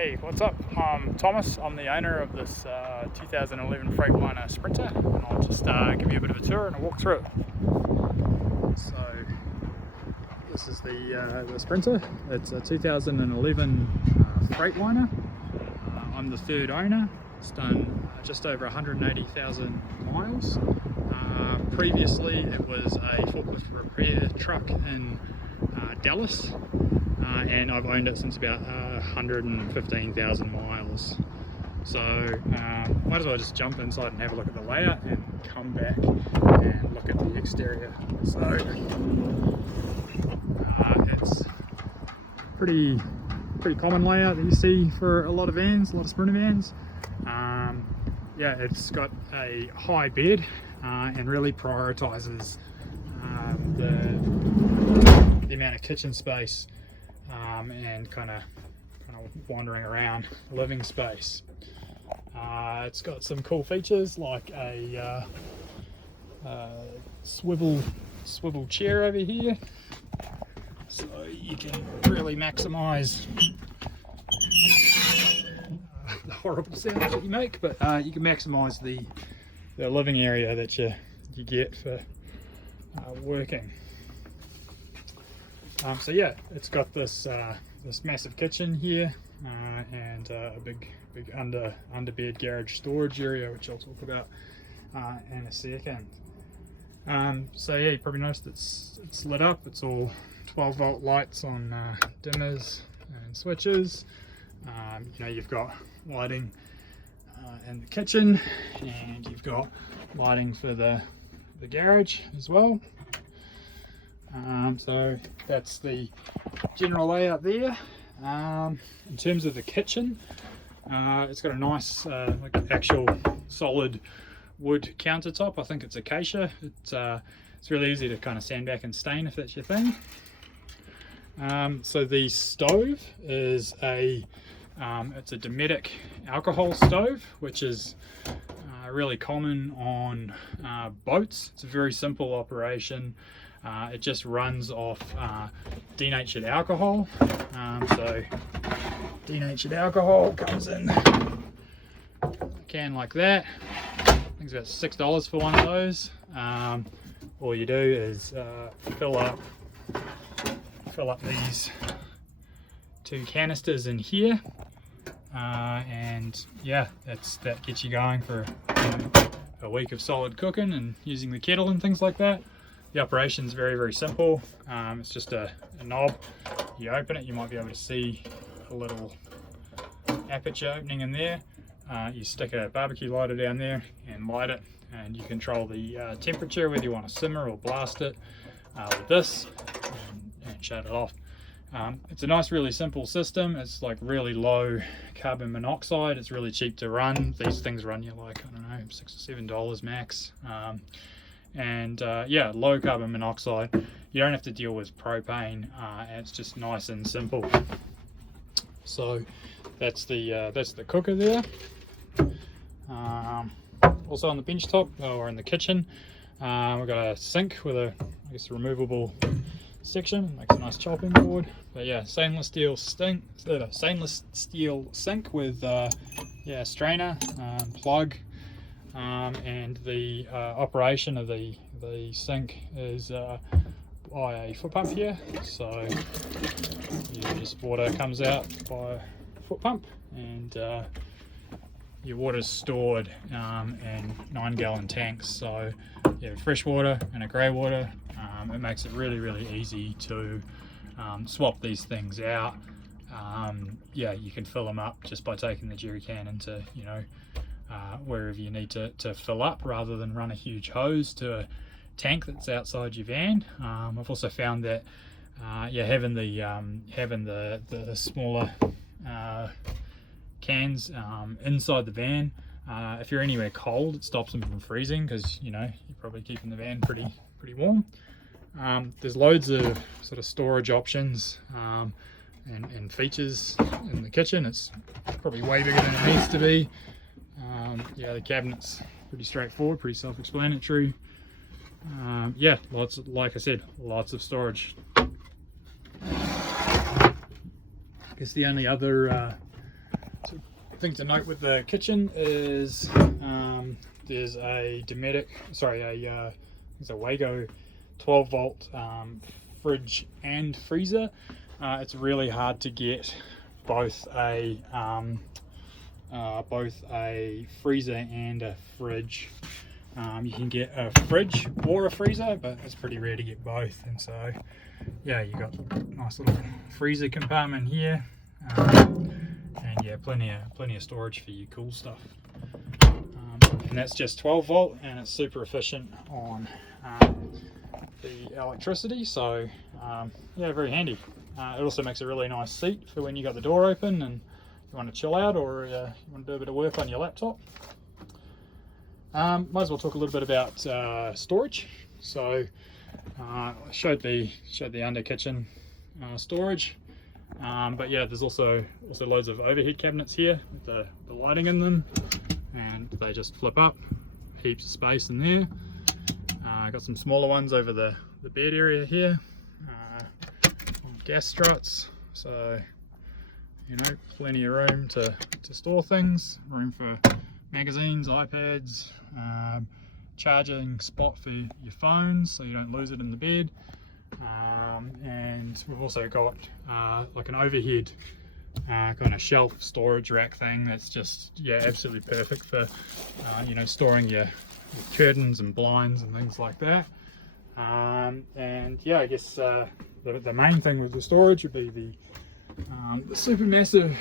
Hey, what's up? I'm Thomas. I'm the owner of this 2011 Freightliner Sprinter, and I'll just give you a bit of a tour and a walk through it. So this is the Sprinter. It's a 2011 Freightliner. I'm the third owner. It's done just over 180,000 miles. Previously it was a forklift repair truck in Dallas. And I've owned it since about 115,000 miles. So might as well just jump inside and have a look at the layout and come back and look at the exterior. So it's pretty common layout that you see for a lot of vans, a lot of Sprinter vans. Yeah, it's got a high bed and really prioritizes the amount of kitchen space and kind of wandering around living space. It's got some cool features like a swivel chair over here, so you can really maximize the horrible sounds that you make, but you can maximize the living area that you get for working. So yeah, it's got this massive kitchen here and a big underbed garage storage area, which I'll talk about in a second. So yeah, you probably noticed it's lit up. It's all 12-volt lights on dimmers and switches. You know, you've got lighting in the kitchen, and you've got lighting for the garage as well. So that's the general layout there. In terms of the kitchen, it's got a nice like actual solid wood countertop. I think it's acacia. It's really easy to kind of sandbag and stain if that's your thing. So the stove is it's a Dometic alcohol stove, which is really common on boats. It's a very simple operation. It just runs off denatured alcohol. So denatured alcohol comes in a can like that. I think it's about $6 for one of those. All you do is fill up these two canisters in here, and yeah, that gets you going for a week of solid cooking and using the kettle and things like that. The operation is very simple. It's just a knob. You open it, you might be able to see a little aperture opening in there. You stick a barbecue lighter down there and light it, and you control the temperature, whether you want to simmer or blast it with this, and shut it off. It's a nice, really simple system. It's like really low carbon monoxide. It's really cheap to run. These things run you like, I don't know, $6 or $7 max. And yeah, low carbon monoxide. You don't have to deal with propane. It's just nice and simple. So that's the cooker there. Also on the bench top, or in the kitchen, we've got a sink with a, I guess, a removable section. It makes a nice chopping board. But yeah, stainless steel sink with yeah, strainer, plug. And the operation of the sink is by a foot pump here. So water comes out by a foot pump, and your water is stored in 9-gallon tanks. So you have fresh water and a grey water. It makes it really easy to swap these things out. Yeah, you can fill them up just by taking the jerry can into, you know, wherever you need to fill up, rather than run a huge hose to a tank that's outside your van. I've also found that yeah, having the smaller cans inside the van, if you're anywhere cold, it stops them from freezing, because you know you're probably keeping the van pretty warm. There's loads of sort of storage options and features in the kitchen. It's probably way bigger than it needs to be. Yeah, the cabinet's pretty straightforward, pretty self-explanatory. Yeah, like I said, lots of storage. I guess the only other thing to note with the kitchen is there's a it's a Wago 12 volt fridge and freezer. It's really hard to get both a freezer and a fridge. You can get a fridge or a freezer, but it's pretty rare to get both. And so, yeah, you got a nice little freezer compartment here, and yeah, plenty of storage for your cool stuff. And that's just 12 volt, and it's super efficient on the electricity. So, yeah, very handy. It also makes a really nice seat for when you got the door open and you want to chill out, or you want to do a bit of work on your laptop. Might as well talk a little bit about storage. So I showed the under kitchen storage, but yeah, there's also loads of overhead cabinets here with the lighting in them, and they just flip up, heaps of space in there. Got some smaller ones over the bed area here, gas struts, so you know, plenty of room to store things, room for magazines, iPads, charging spot for your phones so you don't lose it in the bed, and we've also got like an overhead kind of shelf storage rack thing that's just, yeah, absolutely perfect for you know, storing your curtains and blinds and things like that. And yeah, I guess the main thing with the storage would be the super massive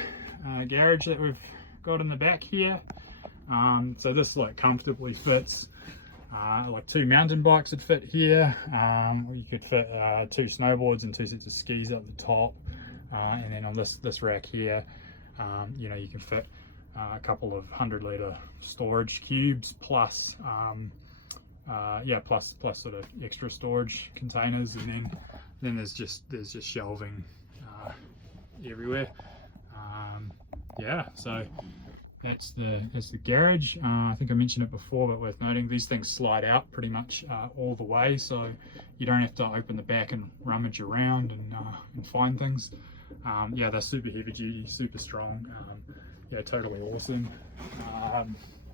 garage that we've got in the back here. So this like comfortably fits like 2 mountain bikes would fit here, or you could fit 2 snowboards and 2 sets of skis up the top, and then on this rack here, you know, you can fit a couple of 100-litre storage cubes plus yeah, plus sort of extra storage containers, and then there's just shelving everywhere. Yeah, so that's the garage. I think I mentioned it before, but worth noting, these things slide out pretty much all the way, so you don't have to open the back and rummage around and find things. Yeah, they're super heavy duty, super strong. Yeah, totally awesome.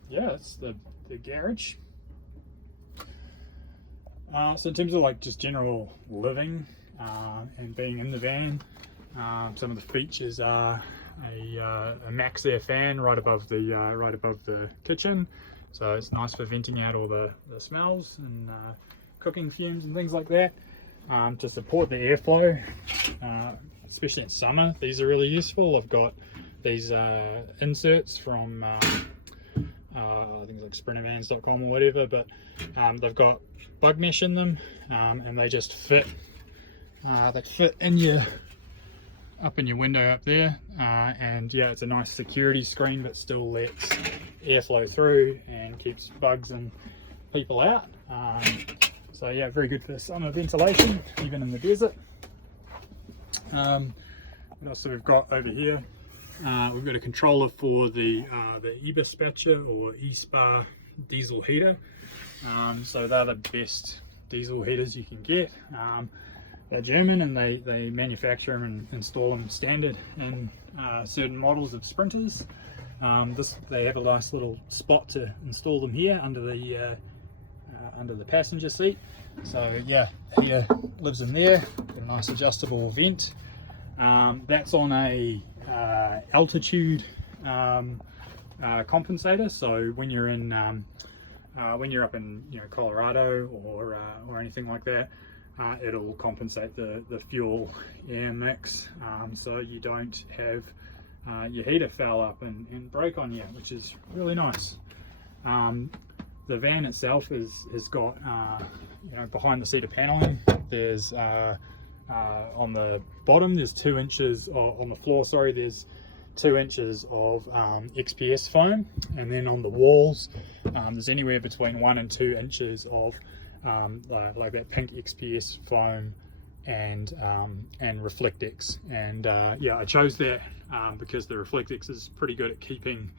Yeah, it's the garage. So in terms of like just general living and being in the van, some of the features are a max air fan right above the kitchen, so it's nice for venting out all the smells and cooking fumes and things like that. To support the airflow, especially in summer, these are really useful. I've got these inserts from things like sprintervans.com or whatever, but they've got bug mesh in them, and they just fit. They fit in up in your window up there, and yeah, it's a nice security screen, but still lets airflow through and keeps bugs and people out. So yeah, very good for summer ventilation, even in the desert. What else have we got over here? We've got a controller for the eBispatcher or eSpa diesel heater. So they're the best diesel heaters you can get. They're German, and they manufacture them and install them standard in certain models of Sprinters. They have a nice little spot to install them here under the passenger seat. So yeah, heater lives in there. Got a nice adjustable vent. That's on a altitude compensator. So when you're up in, you know, Colorado or anything like that, it'll compensate the fuel air mix, so you don't have your heater foul up and break on you, which is really nice. The van itself has got you know, behind the seat of paneling, there's on the bottom there's 2 inches on the floor, sorry, there's 2 inches of XPS foam, and then on the walls there's anywhere between 1 and 2 inches of like that pink XPS foam and Reflectex. And yeah, I chose that because the Reflectex is pretty good at keeping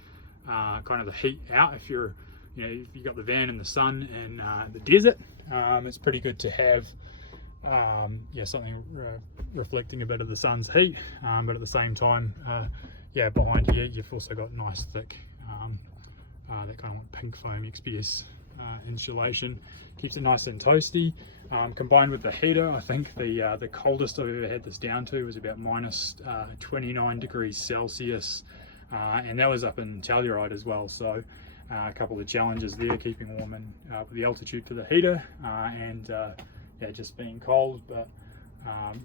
kind of the heat out. If you've got the van in the sun and the desert, it's pretty good to have yeah, something reflecting a bit of the sun's heat, but at the same time yeah, behind here you've also got nice thick that kind of like pink foam XPS insulation, keeps it nice and toasty. Combined with the heater, I think the coldest I've ever had this down to was about minus 29 degrees Celsius, and that was up in Telluride as well. So a couple of challenges there, keeping warm and with the altitude for the heater, and yeah, just being cold. But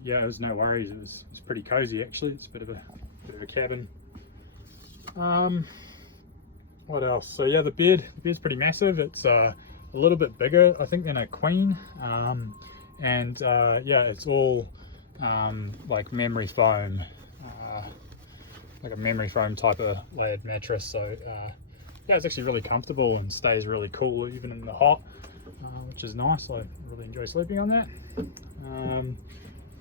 yeah, it was no worries. It was pretty cozy actually. It's a bit of a cabin. What else? So yeah, the bed's pretty massive. It's a little bit bigger, I think, than a queen, and yeah, it's all like memory foam, like a memory foam type of layered mattress. So yeah, it's actually really comfortable and stays really cool even in the hot, which is nice. I really enjoy sleeping on that.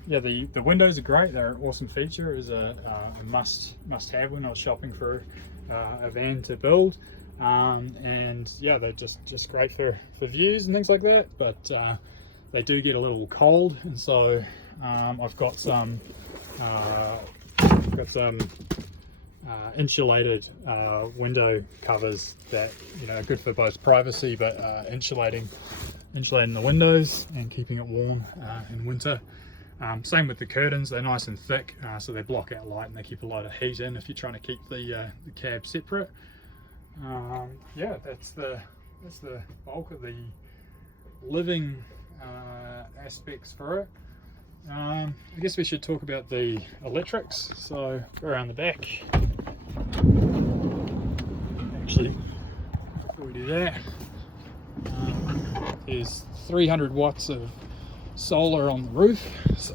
Yeah, the windows are great. They're an awesome feature. It was a must-have when I was shopping for a van to build, and yeah, they're just great for views and things like that. But they do get a little cold, and so I've got some insulated window covers that, you know, are good for both privacy, but insulating the windows and keeping it warm in winter. Same with the curtains. They're nice and thick, so they block out light and they keep a lot of heat in if you're trying to keep the cab separate. Yeah, that's the bulk of the living aspects for it. I guess we should talk about the electrics. So go around the back. Actually, before we do that, there's 300 watts of solar on the roof, so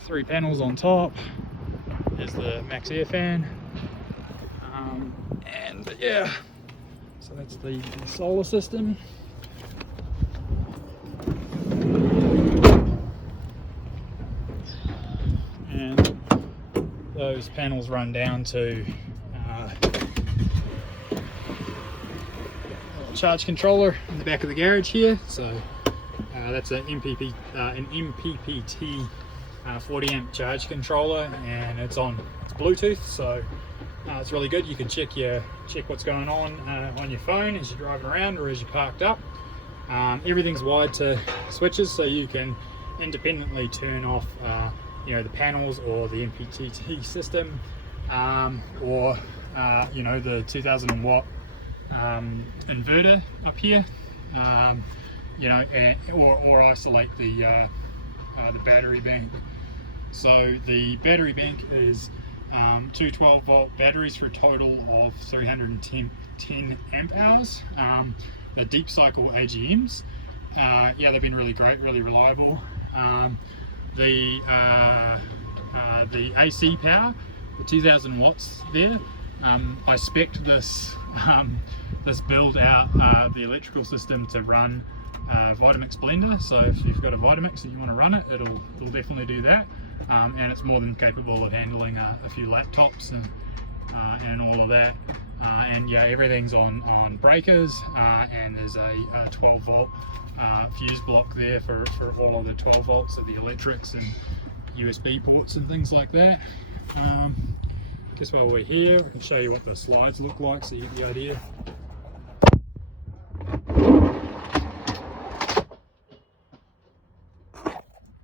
3 panels on top. There's the max air fan, and yeah, so that's the solar system. And those panels run down to a charge controller in the back of the garage here. So that's an MPPT 40 amp charge controller, and it's Bluetooth, so it's really good. You can check what's going on your phone as you're driving around or as you're parked up. Everything's wired to switches, so you can independently turn off you know, the panels or the MPPT system, or you know, the 2000 watt inverter up here, you know, or isolate the battery bank. So the battery bank is 2 12-volt batteries for a total of 310 amp hours. The deep cycle AGMs, yeah, they've been really great, really reliable. The AC power, the 2000 watts there. I spec'd this build out, the electrical system, to run Vitamix blender. So if you've got a Vitamix and you want to run it, it'll definitely do that, and it's more than capable of handling a few laptops and all of that. And yeah, everything's on breakers, and there's a 12-volt fuse block there for all of the 12 volts of the electrics and USB ports and things like that. Guess while we're here, I can show you what the slides look like so you get the idea.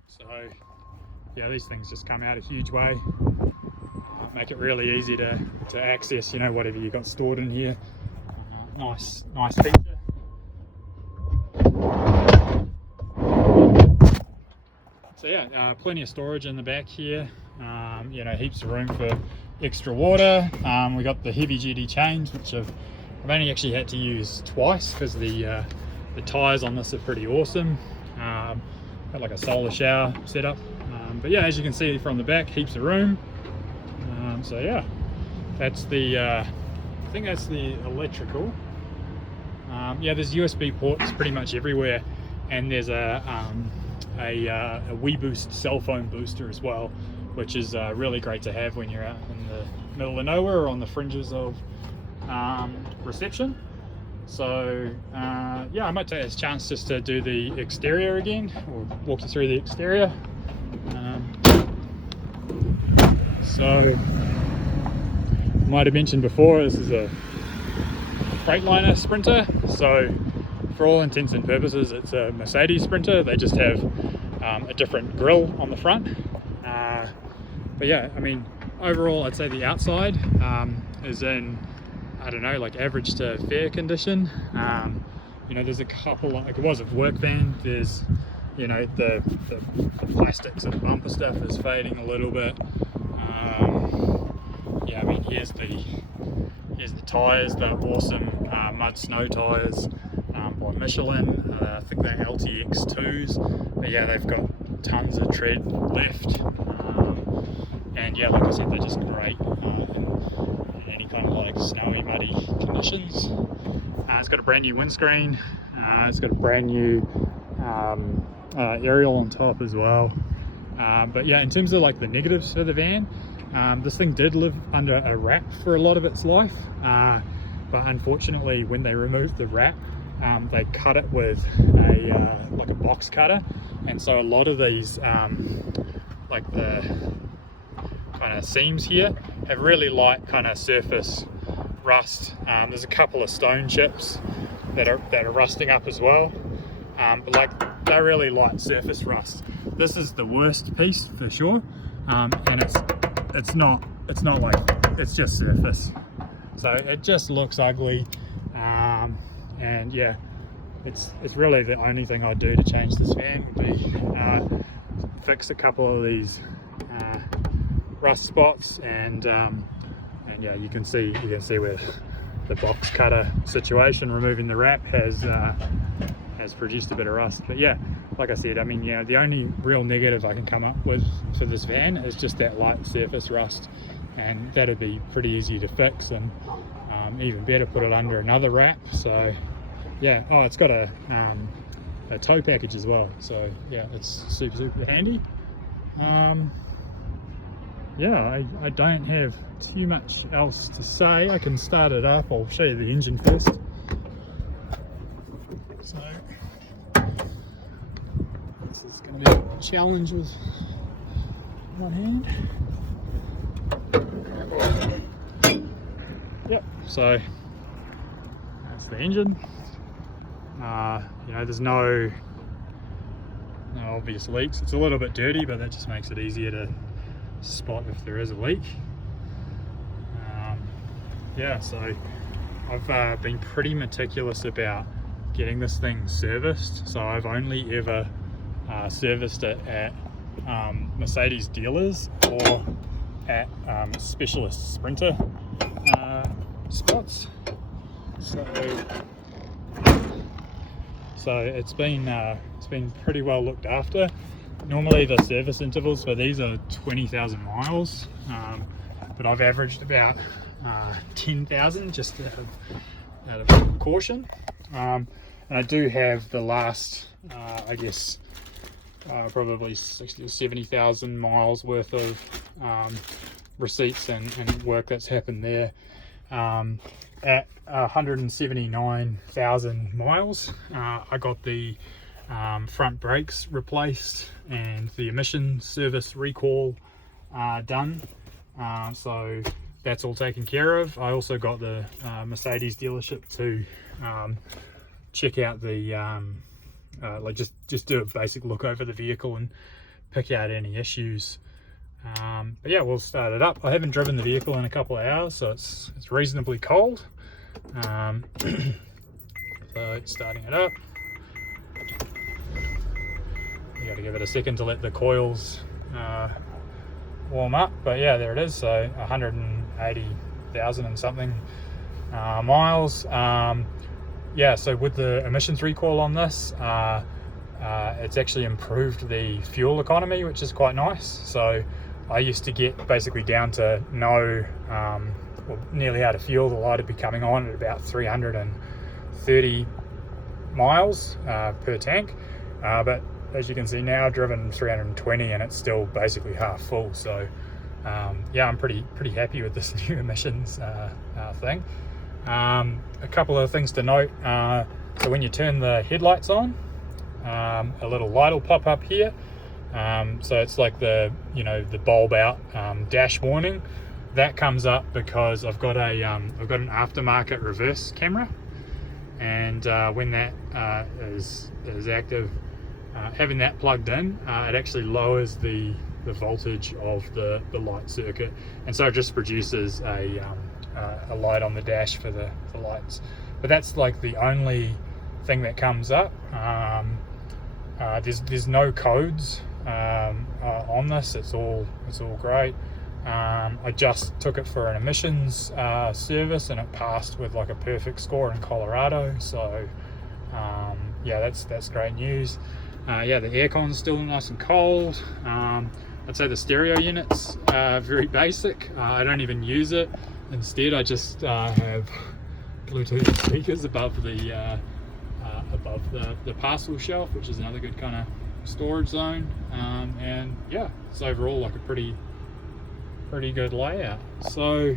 So yeah, these things just come out a huge way, make it really easy to access, you know, whatever you got stored in here. Nice feature. So yeah, plenty of storage in the back here. You know, heaps of room for extra water. We got the heavy duty chains, which I've only actually had to use twice because the tires on this are pretty awesome. Got like a solar shower setup. But yeah, as you can see from the back, heaps of room. So yeah, that's the I think that's the electrical. Yeah, there's USB ports pretty much everywhere, and there's a WeBoost cell phone booster as well, which is really great to have when you're out in the middle of nowhere or on the fringes of reception. So yeah, I might take this chance just to do the exterior again, or walk you through the exterior. So might have mentioned before, this is a Freightliner Sprinter, so for all intents and purposes it's a Mercedes Sprinter. They just have a different grille on the front, but yeah, I mean, overall I'd say the outside is in, I don't know, like average to fair condition. You know, there's a couple, like it was a work van, there's, you know, the plastics and bumper stuff is fading a little bit. Yeah, I mean, here's the tyres. They're awesome mud snow tyres by Michelin. I think they're LTX2s, but yeah, they've got tons of tread left, and yeah, like I said, they're just great in any kind of like snowy, muddy conditions. It's got a brand new windscreen. It's got a brand new aerial on top as well. But yeah, in terms of like the negatives for the van, this thing did live under a wrap for a lot of its life, but unfortunately when they removed the wrap, they cut it with like a box cutter, and so a lot of these like the kind of seams here have really light kind of surface rust. There's a couple of stone chips that are rusting up as well, but like they're really light surface rust. This is the worst piece for sure, and it's not like, it's just surface, so it just looks ugly, and yeah, it's really the only thing I'd do to change this van would be fix a couple of these rust spots, and yeah, you can see where the box cutter situation, removing the wrap, has produced a bit of rust. But yeah, like I said, I mean, yeah, the only real negative I can come up with for this van is just that light surface rust, and that'd be pretty easy to fix, and even better, put it under another wrap. So yeah, oh, it's got a tow package as well, so yeah, it's super handy. Yeah, I don't have too much else to say. I can start it up. I'll show you the engine first. So this is going to be a challenge with one hand. Yep, so that's the engine. You know, there's no obvious leaks. It's a little bit dirty, but that just makes it easier to spot if there is a leak. Yeah, so I've been pretty meticulous about getting this thing serviced, so I've only ever serviced it at Mercedes dealers or at specialist sprinter spots. So it's been pretty well looked after. Normally the service intervals for these are 20,000 miles, but I've averaged about 10,000 just out of caution. And I do have the last, I guess, probably 60 or 70,000 miles worth of receipts and work that's happened there. At 179,000 miles, I got the front brakes replaced and the emission service recall done, so that's all taken care of. I also got the Mercedes dealership to check out the like just do a basic look over the vehicle and pick out any issues. But yeah, we'll start it up. I haven't driven the vehicle in a couple of hours, so it's reasonably cold. So starting it up, you got to give it a second to let the coils warm up, but yeah, there it is. So 180,000 and something miles. Yeah, so with the emissions recall on this, it's actually improved the fuel economy, which is quite nice. So I used to get basically down to no, well, nearly out of fuel. The light would be coming on at about 330 miles per tank, but as you can see now, I've driven 320 and it's still basically half full. So yeah, I'm pretty happy with this new emissions thing. A couple of things to note. So when you turn the headlights on, a little light will pop up here. So it's like the bulb out dash warning. that comes up because I've got an aftermarket reverse camera, and when that is active, having that plugged in, it actually lowers the voltage of the light circuit, and so it just produces a light on the dash for the lights. But that's like the only thing that comes up. There's no codes on this. It's all great. I just took it for an emissions service, and it passed with like a perfect score in Colorado. So yeah, that's great news. Yeah, the aircon's still nice and cold. I'd say the stereo unit's very basic. I don't even use it. Instead, I just have Bluetooth speakers above the parcel shelf, which is another good kind of storage zone. And yeah, it's overall like a pretty good layout. So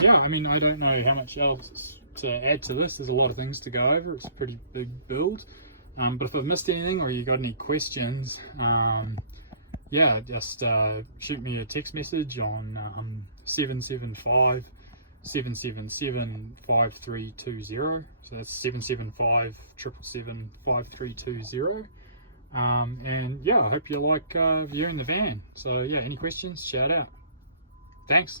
yeah, I mean, I don't know how much else to add to this. There's a lot of things to go over. It's a pretty big build. But if I've missed anything or you got any questions, yeah, just shoot me a text message on 775 777 5320. So that's 775 777 5320. And yeah, I hope you like viewing the van. So yeah, any questions, shout out. Thanks.